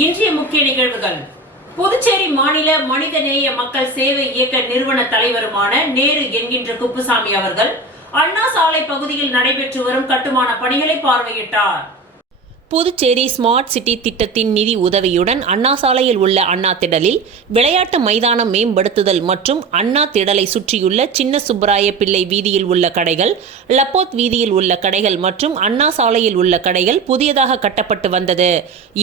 இன்றைய முக்கிய நிகழ்வுகள். புதுச்சேரி மாநில மனிதநேய மக்கள் சேவை இயக்க நிறுவன தலைவருமான நேரு என்கின்ற குப்புசாமி அவர்கள் அண்ணா சாலை பகுதியில் நடைபெற்று வரும் கட்டுமான பணிகளை பார்வையிட்டார். புதுச்சேரி ஸ்மார்ட் சிட்டி திட்டத்தின் நிதி உதவியுடன் அண்ணா சாலையில் உள்ள அண்ணா திடலில் விளையாட்டு மைதானம் மேம்படுத்துதல் மற்றும் அண்ணா திடலை சுற்றியுள்ள சின்ன சுப்பராய பிள்ளை வீதியில் உள்ள கடைகள், லப்போத் வீதியில் உள்ள கடைகள் மற்றும் அண்ணா சாலையில் உள்ள கடைகள் புதியதாக கட்டப்பட்டு வந்தது.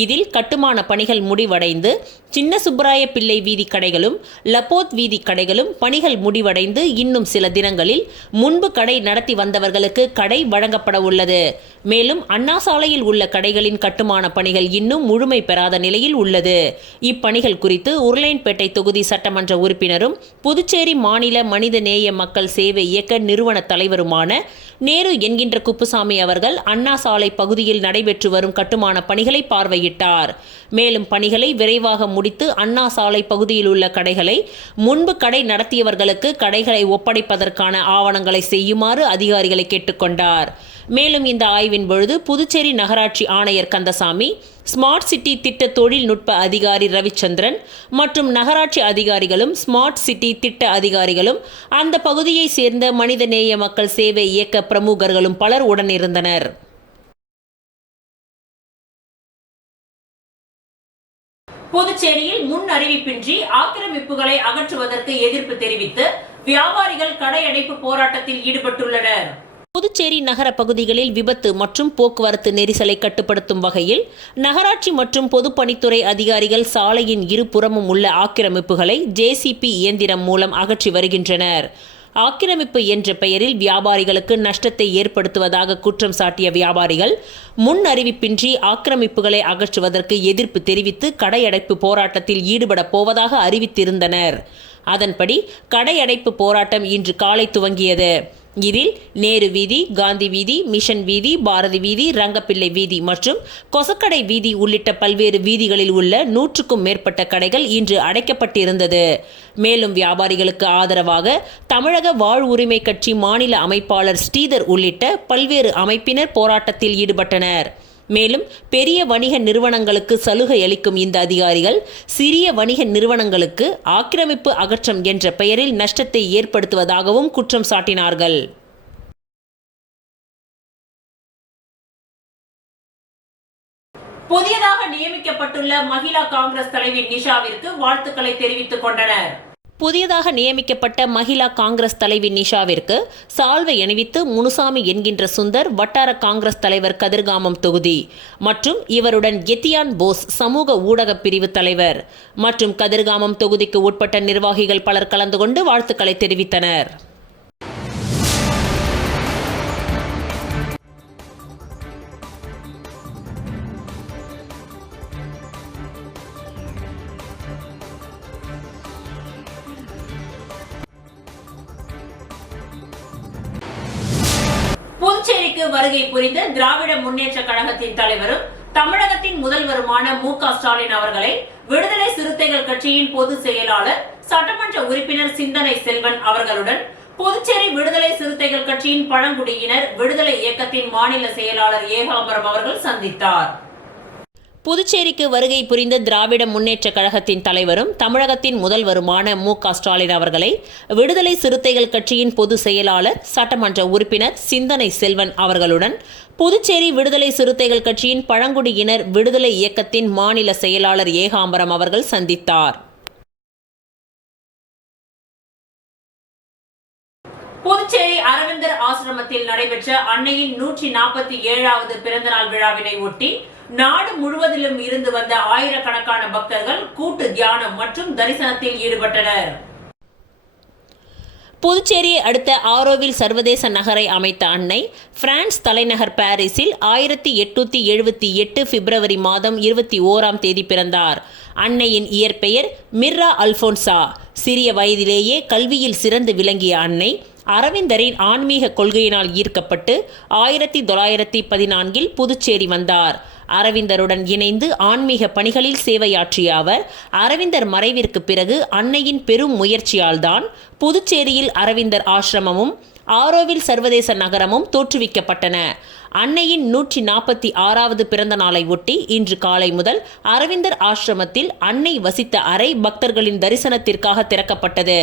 இதில் கட்டுமான பணிகள் முடிவடைந்து சின்ன சுப்பராய பிள்ளை வீதி கடைகளும் லப்போத் வீதி கடைகளும் பணிகள் முடிவடைந்து இன்னும் சில தினங்களில் முன்பு கடை நடத்தி வந்தவர்களுக்கு கடை வழங்கப்பட உள்ளது. மேலும் அண்ணா சாலையில் உள்ள கடைகளின் கட்டுமான பணிகள் இன்னும் முழுமை பெறாத நிலையில் உள்ளது. இப்பணிகள் குறித்து உருளையன்பேட்டை தொகுதி சட்டமன்ற உறுப்பினரும் புதுச்சேரி மாநில மனிதநேய மக்கள் சேவை இயக்க நிறுவன தலைவருமான நேரு என்கின்ற குப்புசாமி அவர்கள் அண்ணா சாலை பகுதியில் நடைபெற்று வரும் கட்டுமான பணிகளை பார்வையிட்டார். மேலும் பணிகளை விரைவாக முடித்து அண்ணா சாலை பகுதியில் உள்ள கடைகளை முன்பு கடை நடத்தியவர்களுக்கு கடைகளை ஒப்படைப்பதற்கான ஆவணங்களை செய்யுமாறு அதிகாரிகளை கேட்டுக்கொண்டார். மேலும் இந்த ஆய்வின் பொழுது புதுச்சேரி நகராட்சி ஆணையர் கந்தசாமி, ஸ்மார்ட் சிட்டி திட்ட தொழில்நுட்ப அதிகாரி ரவிச்சந்திரன் மற்றும் நகராட்சி அதிகாரிகளும் ஸ்மார்ட் சிட்டி திட்ட அதிகாரிகளும் அந்த பகுதியை சேர்ந்த மனிதநேய மக்கள் சேவை இயக்க பிரமுகர்களும் பலர் உடனிருந்தனர். புதுச்சேரியில் முன் அறிவிப்பின்றி ஆக்கிரமிப்புகளை அகற்றுவதற்கு எதிர்ப்பு தெரிவித்து வியாபாரிகள் கடை அடைப்பு போராட்டத்தில் ஈடுபட்டுள்ளனர். புதுச்சேரி நகர பகுதிகளில் விபத்து மற்றும் போக்குவரத்து நெரிசலை கட்டுப்படுத்தும் வகையில் நகராட்சி மற்றும் பொதுப்பணித்துறை அதிகாரிகள் சாலையின் இருபுறமும் உள்ள ஆக்கிரமிப்புகளை ஜேசிபி இயந்திரம் மூலம் அகற்றி வருகின்றனர். ஆக்கிரமிப்பு என்ற பெயரில் வியாபாரிகளுக்கு நஷ்டத்தை ஏற்படுத்துவதாக குற்றம் சாட்டிய வியாபாரிகள் முன் அறிவிப்பின்றி ஆக்கிரமிப்புகளை அகற்றுவதற்கு எதிர்ப்பு தெரிவித்து கடையடைப்பு போராட்டத்தில் ஈடுபட போவதாக அறிவித்திருந்தனர். அதன்படி கடையடைப்பு போராட்டம் இன்று காலை துவங்கியது. இதில் நேரு வீதி, காந்தி வீதி, மிஷன் வீதி, பாரதி வீதி, ரங்கப்பிள்ளை வீதி மற்றும் கொசக்கடை வீதி உள்ளிட்ட பல்வேறு வீதிகளில் உள்ள 100க்கும் மேற்பட்ட கடைகள் இன்று அடைக்கப்பட்டிருந்தது. மேலும் வியாபாரிகளுக்கு ஆதரவாக தமிழக வாழ்வுரிமை கட்சி மாநில அமைப்பாளர் ஸ்ரீதர் உள்ளிட்ட பல்வேறு அமைப்பினர் போராட்டத்தில் ஈடுபட்டனர். மேலும் பெரிய வணிக நிறுவனங்களுக்கு சலுகை அளிக்கும் இந்த அதிகாரிகள் சிறிய வணிக நிறுவனங்களுக்கு ஆக்கிரமிப்பு அகற்றம் என்ற பெயரில் நஷ்டத்தை ஏற்படுத்துவதாகவும் குற்றம் சாட்டினார்கள். புதியதாக நியமிக்கப்பட்டுள்ள மகிழா காங்கிரஸ் தலைவி நிஷாவிற்கு வாழ்த்துக்களை தெரிவித்துக் கொண்டனர். புதியதாக நியமிக்கப்பட்ட மகிழா காங்கிரஸ் தலைவி நிஷாவிற்கு சால்வை அணிவித்து முனுசாமி என்கின்ற சுந்தர் வட்டார காங்கிரஸ் தலைவர் கதிர்காமம் தொகுதி மற்றும் இவருடன் எத்தியான் போஸ் சமூக ஊடக பிரிவு தலைவர் மற்றும் கதிர்காமம் தொகுதிக்கு உட்பட்ட நிர்வாகிகள் பலர் கலந்து கொண்டு வாழ்த்துக்களை தெரிவித்தனர். புதுச்சேரிக்கு வருகை புரிந்த திராவிட முன்னேற்ற கழகத்தின் தலைவரும் தமிழகத்தின் முதல்வருமான மு.க. ஸ்டாலின் அவர்களை விடுதலை சிறுத்தைகள் கட்சியின் பொதுச் செயலாளர் சட்டமன்ற உறுப்பினர் சிந்தனை செல்வன் அவர்களுடன் புதுச்சேரி விடுதலை சிறுத்தைகள் கட்சியின் பழங்குடியினர் விடுதலை இயக்கத்தின் மாநில செயலாளர் ஏகாம்பரம் அவர்கள் சந்தித்தார். புதுச்சேரிக்கு வருகை புரிந்த திராவிட முன்னேற்ற கழகத்தின் தலைவரும் தமிழகத்தின் முதல்வருமான மு.க. ஸ்டாலின் அவர்களை விடுதலை சிறுத்தைகள் கட்சியின் பொதுச் செயலாளர் சட்டமன்ற உறுப்பினர் சிந்தனை செல்வன் அவர்களுடன் புதுச்சேரி விடுதலை சிறுத்தைகள் கட்சியின் பழங்குடியினர் விடுதலை இயக்கத்தின் மாநில செயலாளர் ஏகாம்பரம் அவர்கள் சந்தித்தார். புதுச்சேரி அரவிந்தர் ஆசிரமத்தில் நடைபெற்ற அன்னையின் 147வது பிறந்தநாள் விழாவினை ஒட்டி நாடு முழுவதிலும் இருந்து வந்த ஆயிரக்கணக்கான பக்தர்கள் கூட்டு தியானம் மற்றும் தரிசனத்தில் ஈடுபட்டனர். புதுச்சேரியை அடுத்த ஆரோவில் சர்வதேச நகரை அமைத்த அன்னை பிரான்ஸ் தலைநகர் பாரிஸில் 1878 பிப்ரவரி மாதம் 21ஆம் தேதி பிறந்தார். அன்னையின் இயற்பெயர் மிர்ரா அல்போன்சா. சிறிய வயதிலேயே கல்வியில் சிறந்து விளங்கிய அன்னை அரவிந்தரின் ஆன்மீக கொள்கையினால் ஈர்க்கப்பட்டு 1914 புதுச்சேரி வந்தார். அரவிந்தருடன் இணைந்து ஆன்மீக பணிகளில் சேவையாற்றிய அவர் அரவிந்தர் மறைவிற்கு பிறகு அன்னையின் பெரும் முயற்சியால்தான் புதுச்சேரியில் அரவிந்தர் ஆசிரமமும் ஆரோவில் சர்வதேச நகரமும் தோற்றுவிக்கப்பட்டன. அன்னையின் 146வது பிறந்த நாளை ஒட்டி இன்று காலை முதல் அரவிந்தர் ஆசிரமத்தில் அன்னை வசித்த அறை பக்தர்களின் தரிசனத்திற்காக திறக்கப்பட்டது.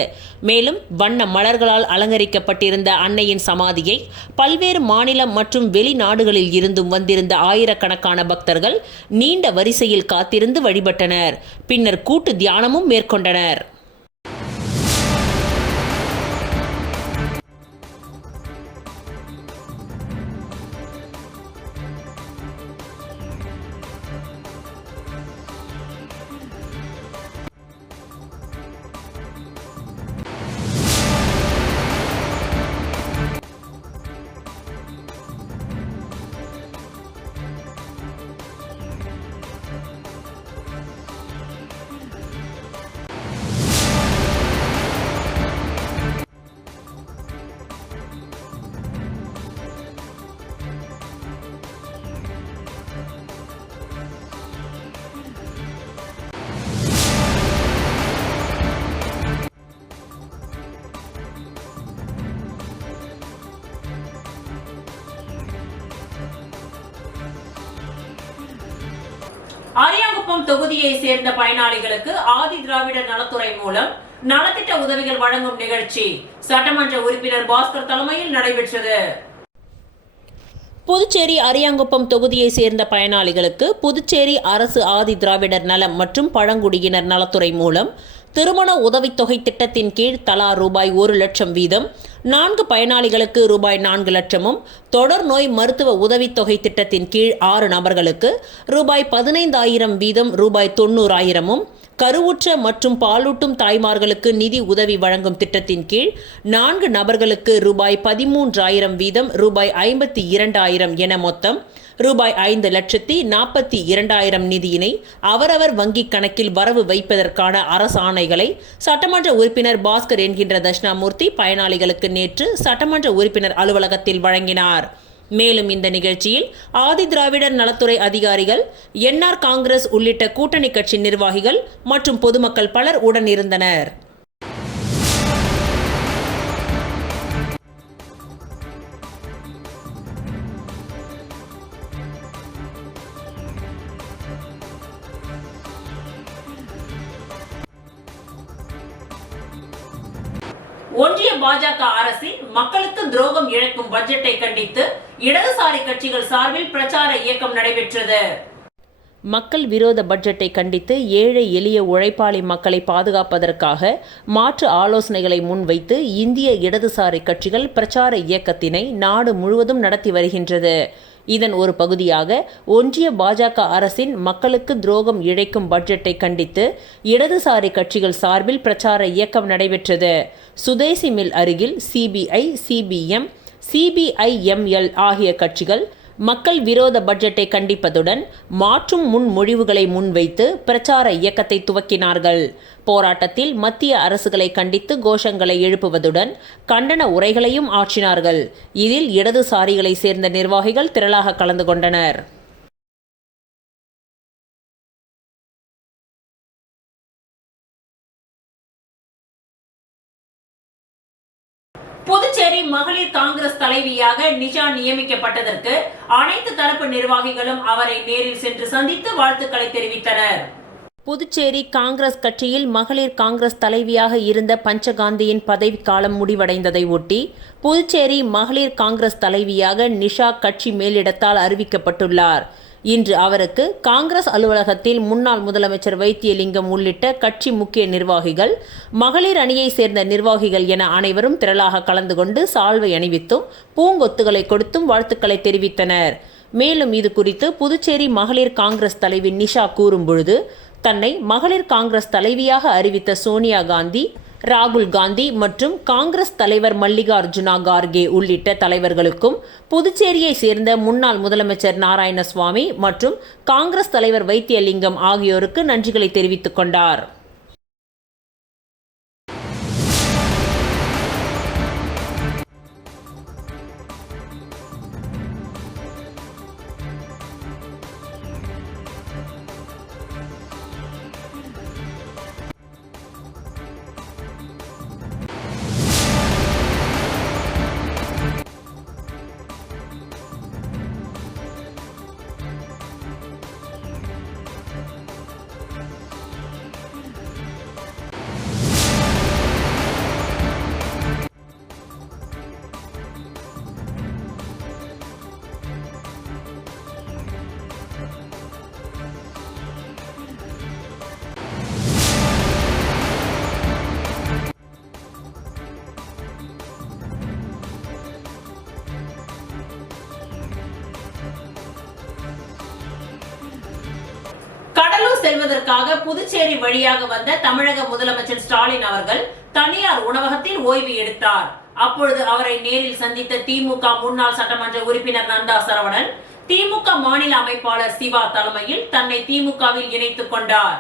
மேலும் வண்ண மலர்களால் அலங்கரிக்கப்பட்டிருந்த அன்னையின் சமாதியை பல்வேறு மாநிலம் மற்றும் வெளிநாடுகளில் இருந்தும் வந்திருந்த ஆயிரக்கணக்கான பக்தர்கள் நீண்ட வரிசையில் காத்திருந்து வழிபட்டனர். பின்னர் கூட்டு தியானமும் மேற்கொண்டனர். அரியாங்குப்பம் தொகுதியை சேர்ந்த பயனாளிகளுக்கு ஆதி திராவிடர் நலத்துறை மூலம் நலத்திட்ட உதவிகள் வழங்கும் நிகழ்ச்சி சட்டமன்ற உறுப்பினர் பாஸ்கர் தலைமையில் நடைபெற்றது. புதுச்சேரி அரியாங்குப்பம் தொகுதியை சேர்ந்த பயனாளிகளுக்கு புதுச்சேரி அரசு ஆதி திராவிடர் நலம் மற்றும் பழங்குடியினர் நலத்துறை மூலம் திருமண உதவித்தொகை திட்டத்தின் கீழ் தலா ரூபாய் 1,00,000 வீதம் 4 பயனாளிகளுக்கு ரூபாய் 4 லட்சமும், தொடர் நோய் மருத்துவ உதவித்தொகை திட்டத்தின் கீழ் 6 நபர்களுக்கு ரூபாய் 15,000 வீதம் ரூபாய் 90,000, கருவுற்ற மற்றும் பாலூட்டும் தாய்மார்களுக்கு நிதி உதவி வழங்கும் திட்டத்தின் கீழ் 4 நபர்களுக்கு ரூபாய் 13,000 வீதம் ரூபாய் 52,000 என மொத்தம் ரூபாய் 5,42,000 நிதியினை அவரவர் வங்கிக் கணக்கில் வரவு வைப்பதற்கான அரசாணைகளை சட்டமன்ற உறுப்பினர் பாஸ்கர் என்கின்ற தட்சிணாமூர்த்தி பயனாளிகளுக்கு நேற்று சட்டமன்ற உறுப்பினர் அலுவலகத்தில் வழங்கினார். மேலும் இந்த நிகழ்ச்சியில் ஆதி திராவிடர் நலத்துறை அதிகாரிகள், என்ஆர் காங்கிரஸ் உள்ளிட்ட கூட்டணி கட்சி நிர்வாகிகள் மற்றும் பொதுமக்கள் பலர் உடன் இருந்தனர். ஒன்றிய பாஜக அரசின் மக்களுக்கு துரோகம் இழைக்கும் பட்ஜெட்டை கண்டித்து இடதுசாரி கட்சிகள் சார்பில் பிரச்சார இயக்கம் நடைபெற்றது. மக்கள் விரோத பட்ஜெட்டை கண்டித்து ஏழை எளிய உழைப்பாளி மக்களை பாதுகாப்பதற்காக மாற்று ஆலோசனைகளை முன்வைத்து இந்திய இடதுசாரி கட்சிகள் பிரச்சார இயக்கத்தினை நாடு முழுவதும் நடத்தி வருகின்றது. இதன் ஒரு பகுதியாக ஒன்றிய பாஜக அரசின் மக்களுக்கு துரோகம் இழைக்கும் பட்ஜெட்டை கண்டித்து இடதுசாரி கட்சிகள் சார்பில் பிரச்சார இயக்கம் நடைபெற்றது. சுதேசி மில் அருகில் சிபிஐ, சிபிஎம், சிபிஐஎம்எல் ஆகிய கட்சிகள் மக்கள் விரோத பட்ஜெட்டை கண்டிப்பதுடன் மாற்றும் முன்மொழிவுகளை முன்வைத்து பிரச்சார இயக்கத்தை துவக்கினார்கள். போராட்டத்தில் மத்திய அரசுகளை கண்டித்து கோஷங்களை எழுப்புவதுடன் கண்டன உரைகளையும் ஆற்றினார்கள். இதில் இடதுசாரிகளை சேர்ந்த நிர்வாகிகள் திரளாக கலந்து கொண்டனர். புதுச்சேரி மகளிர் காங்கிரஸ் தலைவியாக நிஷா நியமிக்கப்பட்டதற்கு அனைத்து தரப்பு நிர்வாகிகளும் அவரை நேரில் சென்று சந்தித்து வாழ்த்துக்களை தெரிவித்தனர். புதுச்சேரி காங்கிரஸ் கட்சியில் மகளிர் காங்கிரஸ் தலைவியாக இருந்த பஞ்சகாந்தியின் பதவிக்காலம் முடிவடைந்ததை ஒட்டி புதுச்சேரி மகளிர் காங்கிரஸ் தலைவியாக நிஷா கட்சி மேலிடத்தால் அறிவிக்கப்பட்டுள்ளார். இன்று அவருக்கு காங்கிரஸ் அலுவலகத்தில் முன்னாள் முதலமைச்சர் வைத்தியலிங்கம் உள்ளிட்ட கட்சி முக்கிய நிர்வாகிகள், மகளிர் அணியை சேர்ந்த நிர்வாகிகள் என அனைவரும் திரளாக கலந்து கொண்டு சால்வை அணிவித்தும் பூங்கொத்துகளை கொடுத்தும் வாழ்த்துக்களை தெரிவித்தனர். மேலும் இது குறித்து புதுச்சேரி மகளிர் காங்கிரஸ் தலைவி நிஷா கூறும்பொழுது, தன்னை மகளிர் காங்கிரஸ் தலைவியாக அறிவித்த சோனியா காந்தி, ராகுல் காந்தி மற்றும் காங்கிரஸ் தலைவர் மல்லிகார்ஜுனா கார்கே உள்ளிட்ட தலைவர்களுக்கும், புதுச்சேரியை சேர்ந்த முன்னாள் முதலமைச்சர் நாராயணசுவாமி மற்றும் காங்கிரஸ் தலைவர் வைத்தியலிங்கம் ஆகியோருக்கு நன்றிகளை தெரிவித்துக் கொண்டார். செல்வதற்காக புதுச்சேரி வழியாக வந்த தமிழக முதலமைச்சர் ஸ்டாலின் அவர்கள் தனியார் உணவகத்தில் ஓய்வு எடுத்தார். அப்பொழுது அவரை நேரில் சந்தித்த திமுக முன்னாள் சட்டமன்ற உறுப்பினர் நந்தா சரவணன் திமுக மாநில அமைப்பாளர் சிவா தலைமையில் தன்னை திமுகவில் இணைத்துக் கொண்டார்.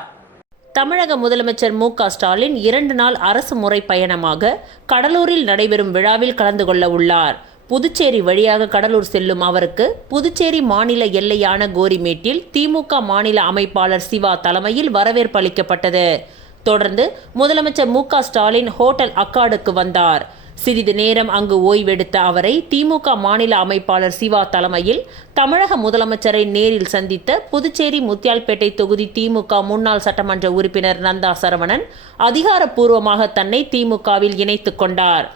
தமிழக முதலமைச்சர் மு.க.ஸ்டாலின் 2 நாள் அரசு முறை பயணமாக கடலூரில் நடைபெறும் விழாவில் கலந்து கொள்ள உள்ளார். புதுச்சேரி வழியாக கடலூர் செல்லும் அவருக்கு புதுச்சேரி மாநில எல்லையான கோரிமேட்டில் திமுக மாநில அமைப்பாளர் சிவா தலைமையில் வரவேற்பு அளிக்கப்பட்டது. தொடர்ந்து முதலமைச்சர் மு.க.ஸ்டாலின் ஹோட்டல் அக்காடுக்கு வந்தார். சிறிது நேரம் அங்கு ஓய்வெடுத்த அவரை திமுக மாநில அமைப்பாளர் சிவா தலைமையில் தமிழக முதலமைச்சரை நேரில் சந்தித்த புதுச்சேரி முத்தியால்பேட்டை தொகுதி திமுக முன்னாள் சட்டமன்ற உறுப்பினர் நந்தா சரவணன் அதிகாரப்பூர்வமாக தன்னை திமுகவில் இணைத்துக் கொண்டார்.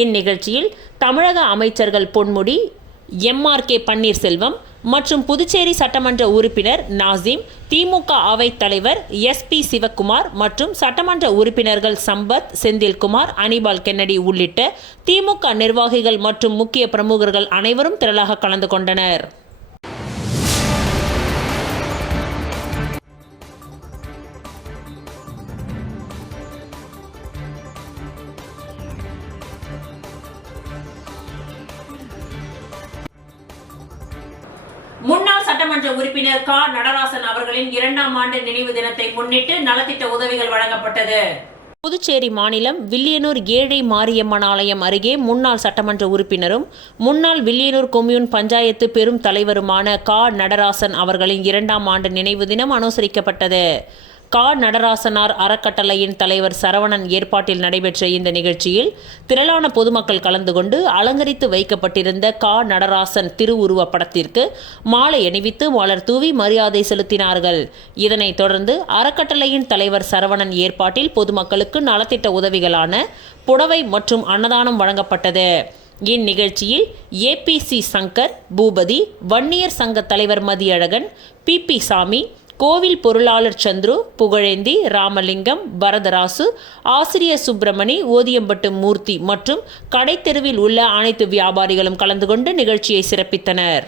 இந்நிகழ்ச்சியில் தமிழக அமைச்சர்கள் பொன்முடி, எம்.ஆர்.கே. பன்னீர்செல்வம் மற்றும் புதுச்சேரி சட்டமன்ற உறுப்பினர் நாசிம், திமுக அவைத் தலைவர் எஸ்.பி. சிவக்குமார் மற்றும் சட்டமன்ற உறுப்பினர்கள் சம்பத், செந்தில்குமார், அனிபால் கென்னடி உள்ளிட்ட திமுக நிர்வாகிகள் மற்றும் முக்கிய பிரமுகர்கள் அனைவரும் திரளாக கலந்து கொண்டனர். முன்னாள் சட்டமன்ற உறுப்பினர் க. நடராசன் அவர்களின் 2ஆம் ஆண்டு நினைவு தினத்தை முன்னிட்டு நலத்திட்ட உதவிகள் வழங்கப்பட்டது. புதுச்சேரி மாநிலம் வில்லியனூர் ஏழை மாரியம்மன் ஆலயம் அருகே முன்னாள் சட்டமன்ற உறுப்பினரும் முன்னாள் வில்லியனூர் கொம்யூன் பஞ்சாயத்து பெரும் தலைவருமான க. நடராசன் அவர்களின் 2ஆம் ஆண்டு நினைவு தினம் அனுசரிக்கப்பட்டது. க. நடராசனார் அறக்கட்டளையின் தலைவர் சரவணன் ஏற்பாட்டில் நடைபெற்ற இந்த நிகழ்ச்சியில் திரளான பொதுமக்கள் கலந்து கொண்டு அலங்கரித்து வைக்கப்பட்டிருந்த க. நடராசன் திருவுருவப் படத்திற்கு மாலை அணிவித்து மலர் தூவி மரியாதை செலுத்தினார்கள். இதனைத் தொடர்ந்து அறக்கட்டளையின் தலைவர் சரவணன் ஏற்பாட்டில் பொதுமக்களுக்கு நலத்திட்ட உதவிகளான புடவை மற்றும் அன்னதானம் வழங்கப்பட்டது. இந்நிகழ்ச்சியில் ஏ.பி.சி. சங்கர், பூபதி, வன்னியர் சங்க தலைவர் மதியழகன், பி.பி. சாமி, கோவில் பொருளாளர் சந்துரு, புகழேந்தி, ராமலிங்கம், பரதராசு, ஆசிரியர் சுப்பிரமணி, ஓதியம்பட்டு மூர்த்தி மற்றும் கடைத்தெருவில் உள்ள அனைத்து வியாபாரிகளும் கலந்து கொண்டு நிகழ்ச்சியை சிறப்பித்தனர்.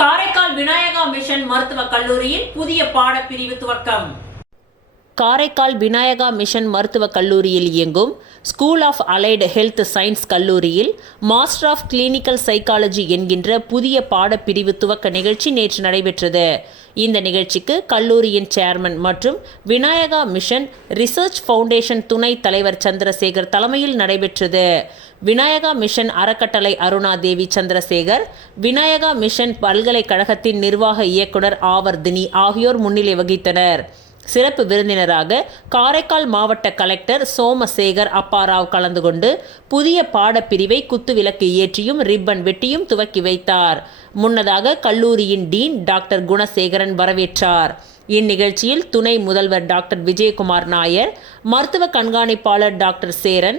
காரைக்கால் விநாயகா மிஷன் மருத்துவக் கல்லூரியில் புதிய பாடப்பிரிவு துவக்கம். காரைக்கால் விநாயகா மிஷன் மருத்துவக் கல்லூரியில் இயங்கும் school of allied health science கல்லூரியில் மாஸ்டர் ஆஃப் கிளினிக்கல் சைக்காலஜி என்கின்ற புதிய பாடப்பிரிவு துவக்க நிகழ்ச்சி நேற்று நடைபெற்றது. இந்த நிகழ்ச்சிக்கு கல்லூரியின் சேர்மன் மற்றும் விநாயகா மிஷன் ரிசர்ச் ஃபவுண்டேஷன் துணைத் தலைவர் சந்திரசேகர் தலைமையில் நடைபெற்றது. விநாயகா மிஷன் அறக்கட்டளை அருணா தேவி சந்திரசேகர், விநாயகா மிஷன் பல்கலைக்கழகத்தின் நிர்வாக இயக்குனர் ஆவர்தினி ஆகியோர் முன்னிலை வகித்தனர். சிறப்பு விருந்தினராக காரைக்கால் மாவட்ட கலெக்டர் சோமசேகர் அப்பாராவ் கலந்து கொண்டு புதிய பாடப்பிரிவை குத்துவிளக்கு ஏற்றியும் ரிப்பன் வெட்டியும் துவக்கி வைத்தார். முன்னதாக கல்லூரியின் டீன் டாக்டர் குணசேகரன் வரவேற்றார். இந்நிகழ்ச்சியில் துணை முதல்வர் டாக்டர் விஜயகுமார் நாயர், மருத்துவ கண்காணிப்பாளர் டாக்டர் சேரன்,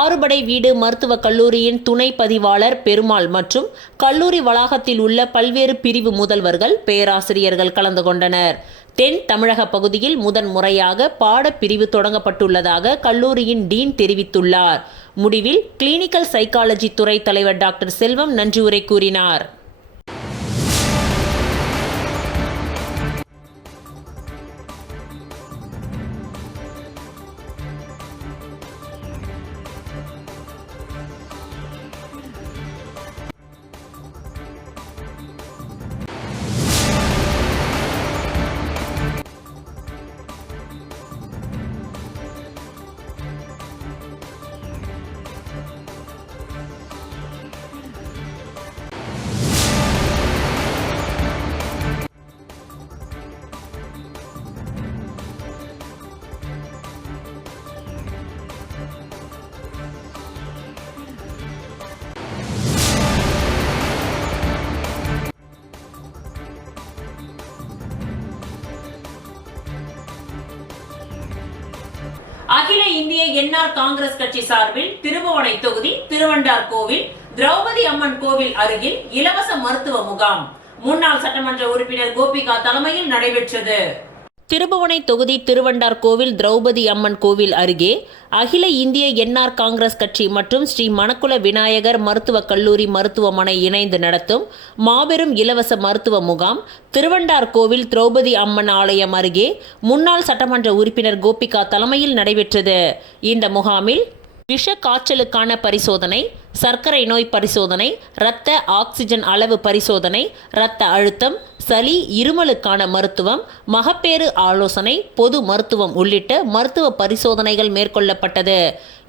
ஆறுபடை வீடு மருத்துவக் கல்லூரியின் துணை பதிவாளர் பெருமாள் மற்றும் கல்லூரி வளாகத்தில் உள்ள பல்வேறு பிரிவு முதல்வர்கள், பேராசிரியர்கள் கலந்து கொண்டனர். தென் தமிழக பகுதியில் முதன்முறையாக பாடப்பிரிவு தொடங்கப்பட்டுள்ளதாக கல்லூரியின் டீன் தெரிவித்துள்ளார். முடிவில் கிளினிக்கல் சைக்காலஜி துறை தலைவர் டாக்டர் செல்வம் நன்றியுரை கூறினார். என்ஆர் காங்கிரஸ் கட்சி சார்பில் திருபுவனை தொகுதி திருவண்டார் கோவில் திரௌபதி அம்மன் கோவில் அருகில் இலவச மருத்துவ முகாம் முன்னாள் சட்டமன்ற உறுப்பினர் கோபிகா தலைமையில் நடைபெற்றது. திருபுவனை தொகுதி திருவண்டார் கோவில் திரௌபதி அம்மன் கோவில் அருகே அகில இந்திய என்ஆர் காங்கிரஸ் கட்சி மற்றும் ஸ்ரீ மணக்குள விநாயகர் மருத்துவக் கல்லூரி மருத்துவமனை இணைந்து நடத்தும் மாபெரும் இலவச மருத்துவ முகாம் திருவண்டார் கோவில் திரௌபதி அம்மன் ஆலயம் அருகே முன்னாள் சட்டமன்ற உறுப்பினர் கோபிகா தலைமையில் நடைபெற்றது. இந்த முகாமில் விஷ காய்ச்சலுக்கான பரிசோதனை, சர்க்கரை நோய் பரிசோதனை, இரத்த ஆக்சிஜன் அளவு பரிசோதனை, இரத்த அழுத்தம், சளி இருமலுக்கான மருத்துவம், மகப்பேறு ஆலோசனை, பொது மருத்துவம் உள்ளிட்ட மருத்துவ பரிசோதனைகள் மேற்கொள்ளப்பட்டது.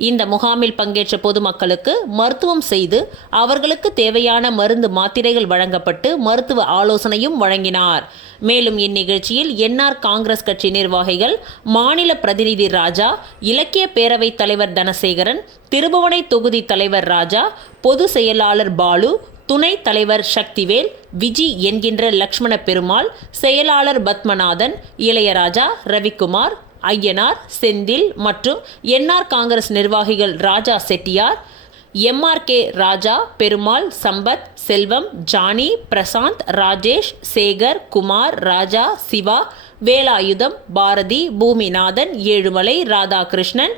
இந்த முகாமில் பங்கேற்ற பொதுமக்களுக்கு மருத்துவம் செய்து அவர்களுக்கு தேவையான மருந்து மாத்திரைகள் வழங்கப்பட்டு மருத்துவ ஆலோசனையும் வழங்கினார். மேலும் இந்நிகழ்ச்சியில் என்ஆர் காங்கிரஸ் கட்சி நிர்வாகிகள், மாநில பிரதிநிதி ராஜா, இலக்கிய பேரவை தலைவர் தனசேகரன், திருபுவனை தொகுதி தலைவர் ராஜா, பொது செயலாளர் பாலு, துணைத் தலைவர் சக்திவேல், விஜி என்கின்ற லக்ஷ்மண பெருமாள், செயலாளர் பத்மநாதன், இளையராஜா, ரவிக்குமார், ஐயனார், செந்தில் மற்றும் என்ஆர் காங்கிரஸ் நிர்வாகிகள் ராஜா செட்டியார், எம்ஆர்கே ராஜா, பெருமாள், சம்பத், செல்வம், ஜானி, பிரசாந்த், ராஜேஷ், சேகர், குமார், ராஜா, சிவா, வேலாயுதம், பாரதி, பூமிநாதன், ஏழுமலை, ராதாகிருஷ்ணன்,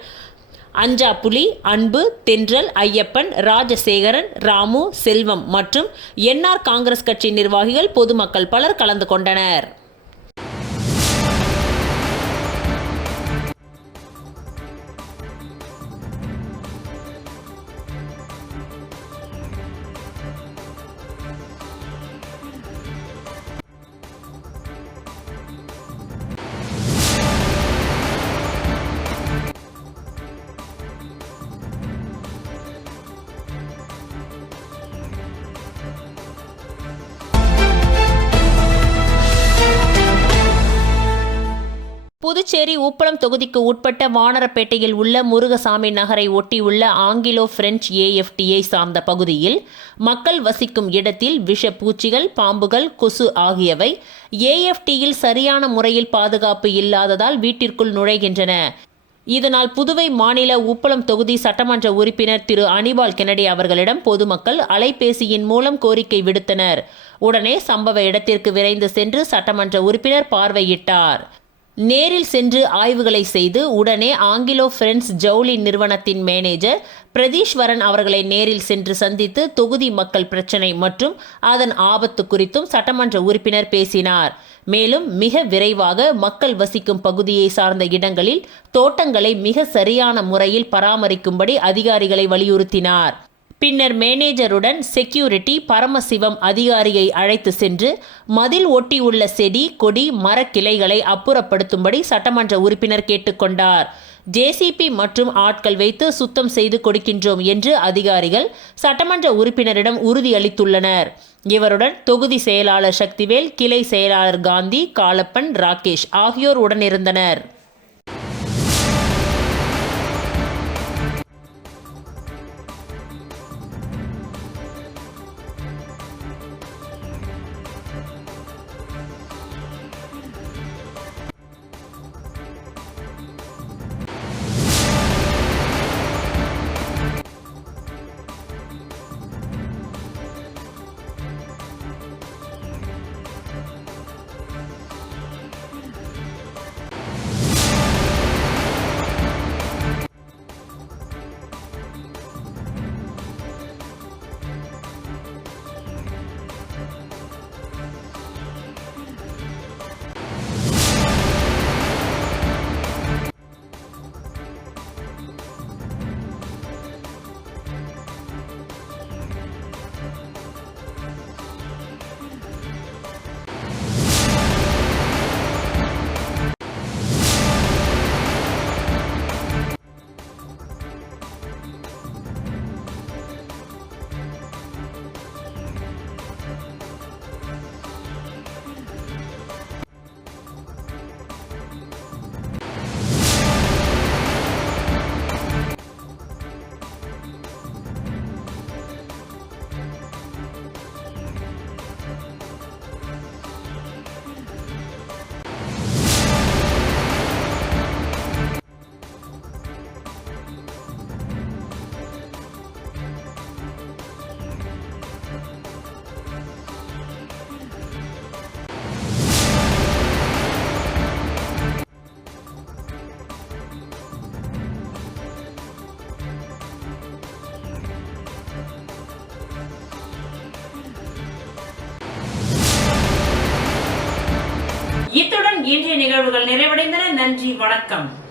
அஞ்சாப்புலி, அன்பு, தென்றல், ஐயப்பன், ராஜசேகரன், ராமு, செல்வம் மற்றும் என்ஆர் காங்கிரஸ் கட்சி நிர்வாகிகள், பொதுமக்கள் பலர் கலந்து கொண்டனர். புதுச்சேரி உப்பளம் தொகுதிக்கு உட்பட்ட வானரப்பேட்டையில் உள்ள முருகசாமி நகரை ஒட்டியுள்ள ஆங்கிலோ பிரெஞ்சு AFTயை சார்ந்த பகுதியில் மக்கள் வசிக்கும் இடத்தில் விஷ பூச்சிகள், பாம்புகள், கொசு ஆகியவை AFTயில் சரியான முறையில் பாதுகாப்பு இல்லாததால் வீட்டிற்குள் நுழைகின்றன. இதனால் புதுவை மாநில உப்பளம் தொகுதி சட்டமன்ற உறுப்பினர் திரு அனிபால் கென்னடி அவர்களிடம் பொதுமக்கள் அலைபேசியின் மூலம் கோரிக்கை விடுத்தனர். உடனே சம்பவ இடத்திற்கு விரைந்து சென்று சட்டமன்ற உறுப்பினர் பார்வையிட்டார். நேரில் சென்று ஆய்வுகளை செய்து உடனே ஆங்கிலோ பிரெஞ்சு ஜவுளி நிறுவனத்தின் மேனேஜர் பிரதீஸ்வரன் அவர்களை நேரில் சென்று சந்தித்து தொகுதி மக்கள் பிரச்சினை மற்றும் அதன் ஆபத்து குறித்தும் சட்டமன்ற உறுப்பினர் பேசினார். மேலும் மிக விரைவாக மக்கள் வசிக்கும் பகுதியை சார்ந்த இடங்களில் தோட்டங்களை மிக சரியான முறையில் பராமரிக்கும்படி அதிகாரிகளை வலியுறுத்தினார். பின்னர் மேனேஜருடன் செக்யூரிட்டி பரமசிவம் அதிகாரியை அழைத்து சென்று மதில் ஒட்டியுள்ள செடி, கொடி, மரக்கிளைகளை அப்புறப்படுத்தும்படி சட்டமன்ற உறுப்பினர் கேட்டுக்கொண்டார். JCP மற்றும் ஆட்கள் வைத்து சுத்தம் செய்து கொடுக்கின்றோம் என்று அதிகாரிகள் சட்டமன்ற உறுப்பினரிடம் உறுதியளித்துள்ளனர். இவருடன் தொகுதி செயலாளர் சக்திவேல், கிளை செயலாளர் காந்தி, காலப்பன், ராகேஷ் ஆகியோர் உடனிருந்தனர். இன்றைய நிகழ்வுகள் நிறைவடைந்தன. நன்றி, வணக்கம்.